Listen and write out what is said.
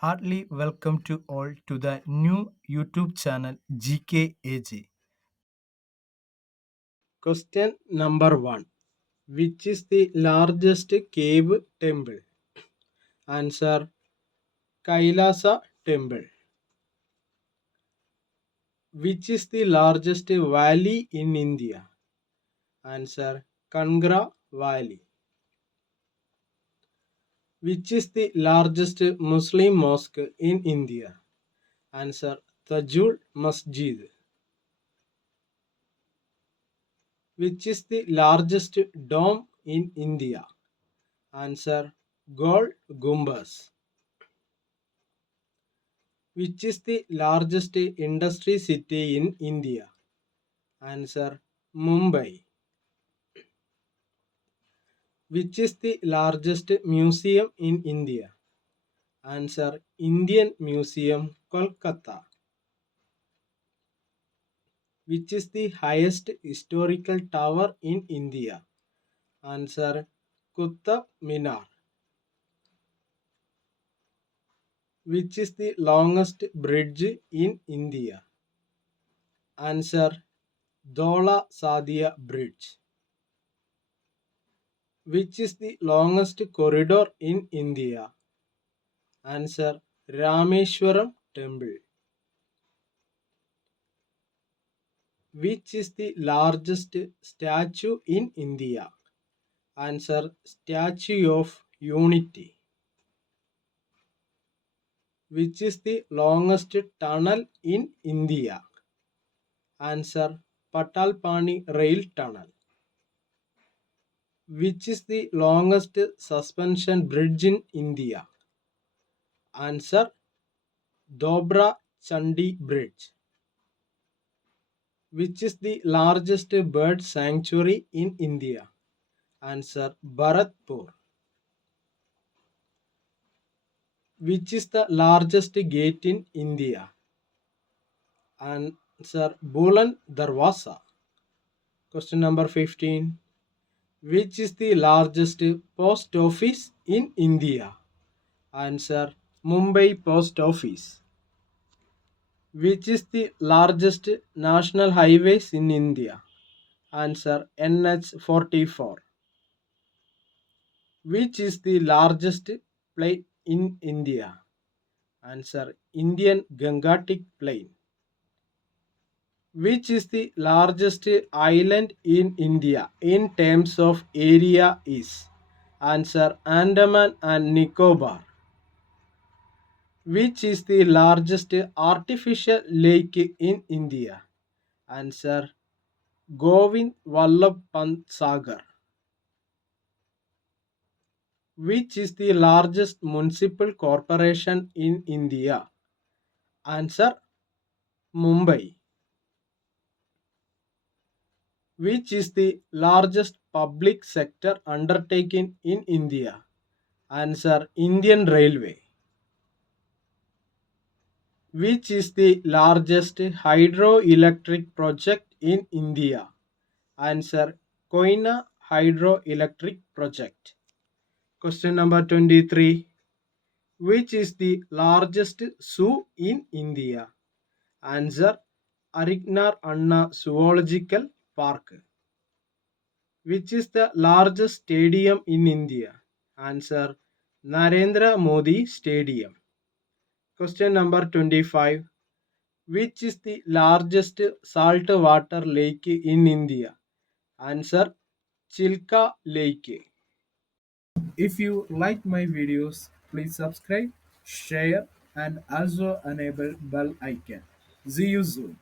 Heartily welcome to all to the new YouTube channel GKAG. Question number 1. Which is the largest cave temple? Answer: Kailasa temple. Which is the largest valley in India? Answer: Kangra Valley. Which is the largest Muslim mosque in India? Answer: Tajul Masjid. Which is the largest dome in India? Answer: Gol Gumbaz. Which is the largest industry city in India? Answer: Mumbai. Which is the largest museum in India? Answer: Indian Museum, Kolkata. Which is the highest historical tower in India? Answer: Qutub Minar. Which is the longest bridge in India? Answer: Dola Sadia Bridge. Which is the longest corridor in India? Answer: Rameshwaram Temple. Which is the largest statue in India? Answer: Statue of Unity. Which is the longest tunnel in India? Answer: Patalpani Rail Tunnel. Which is the longest suspension bridge in India? Answer: Dobra Chandi Bridge. Which is the largest bird sanctuary in India? Answer: Bharatpur. Which is the largest gate in India? Answer: Buland Darwaza. Question number 15. Which is the largest post office in India? Answer: Mumbai Post Office. Which is the largest national highways in India? Answer: NH44. Which is the largest plain in India? Answer: Indian Gangetic Plain. Which is the largest island in India in terms of area is? Answer: Andaman and Nicobar. Which is the largest artificial lake in India? Answer: Govind Vallabh Pant Sagar. Which is the largest municipal corporation in India? Answer: Mumbai. Which is the largest public sector undertaking in India? Answer: Indian Railway. Which is the largest hydroelectric project in India? Answer: Koina Hydroelectric Project. Question number 23. Which is the largest zoo in India? Answer: Arignar Anna Zoological Park. Which is the largest stadium in India? Answer: Narendra Modi Stadium. Question number 25. Which is the largest saltwater lake in India? Answer: Chilka Lake. If you like my videos, please subscribe, share, and also enable bell icon. See you soon.